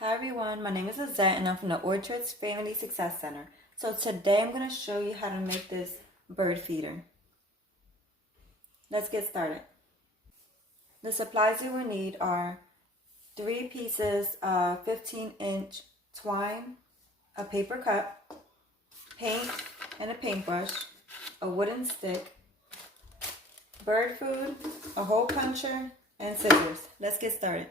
Hi everyone, my name is Lizette and I'm from the Orchards Family Success Center. So today I'm going to show you how to make this bird feeder. Let's get started. The supplies you will need are 3 pieces of 15-inch twine, a paper cup, paint and a paintbrush, a wooden stick, bird food, a hole puncher, and scissors. Let's get started.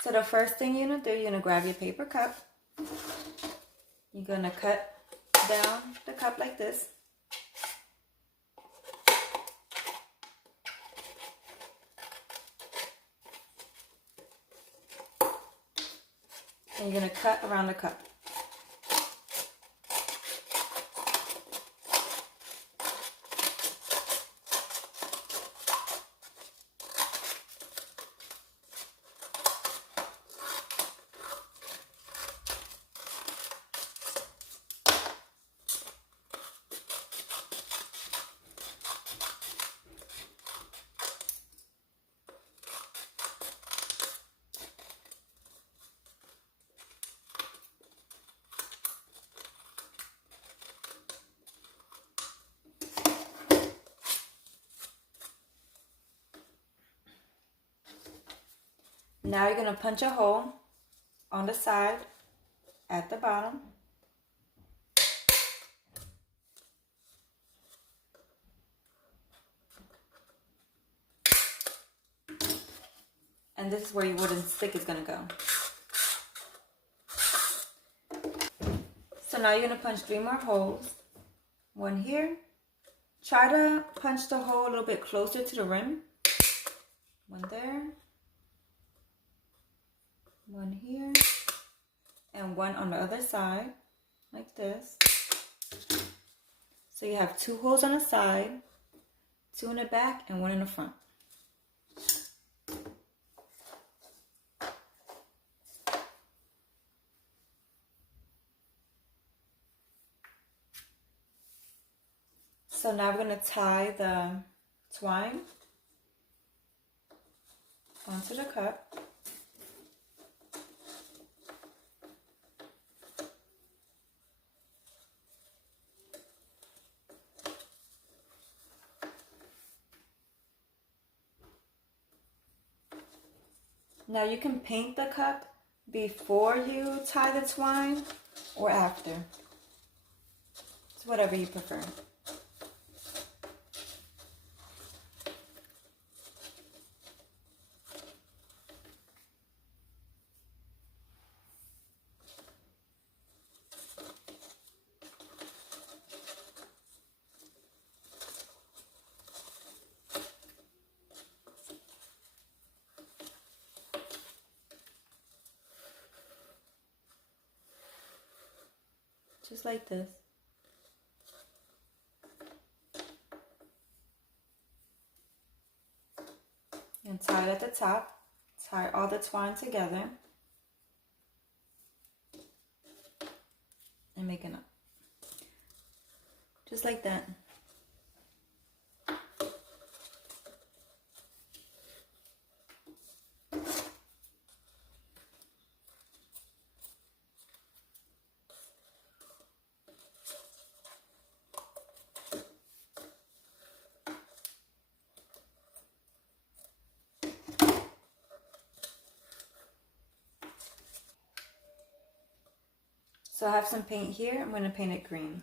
So the first thing you're going to do, you're going to grab your paper cup. You're going to cut down the cup like this. And you're going to cut around the cup. Now you're going to punch a hole on the side at the bottom. And this is where your wooden stick is going to go. So now you're going to punch 3 more holes. One here. Try to punch the hole a little bit closer to the rim. One there. One here. And one on the other side, like this. So you have 2 holes on the side, 2 in the back, and 1 in the front. So now we're going to tie the twine onto the cup. Now you can paint the cup before you tie the twine or after. It's whatever you prefer. Just like this. And tie it at the top. Tie all the twine together. And make a knot. Just like that. So I have some paint here. I'm going to paint it green.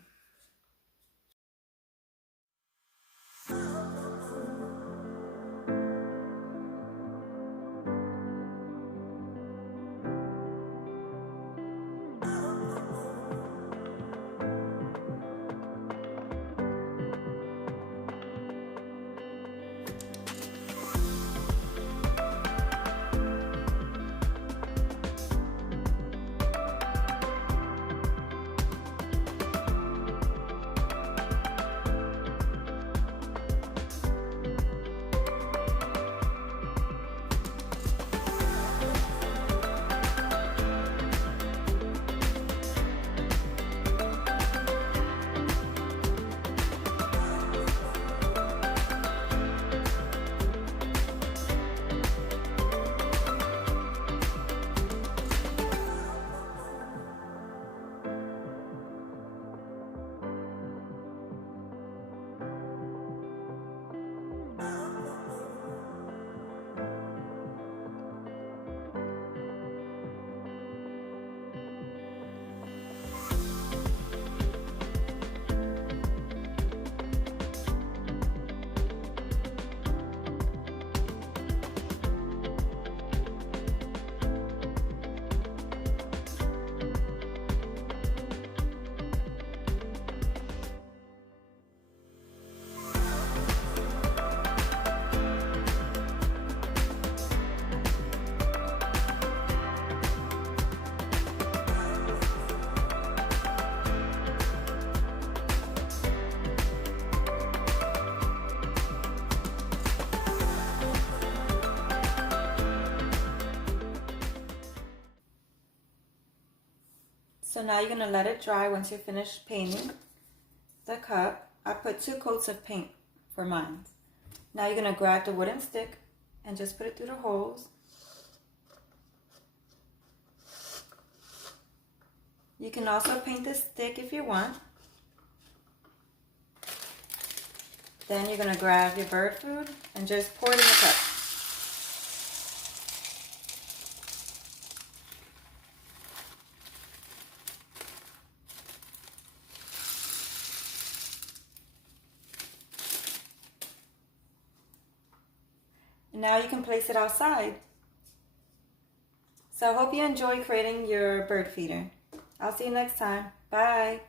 So now you're going to let it dry once you're finished painting the cup. I put 2 coats of paint for mine. Now you're going to grab the wooden stick and just put it through the holes. You can also paint the stick if you want. Then you're going to grab your bird food and just pour it in the cup. And now you can place it outside. So I hope you enjoy creating your bird feeder. I'll see you next time. Bye.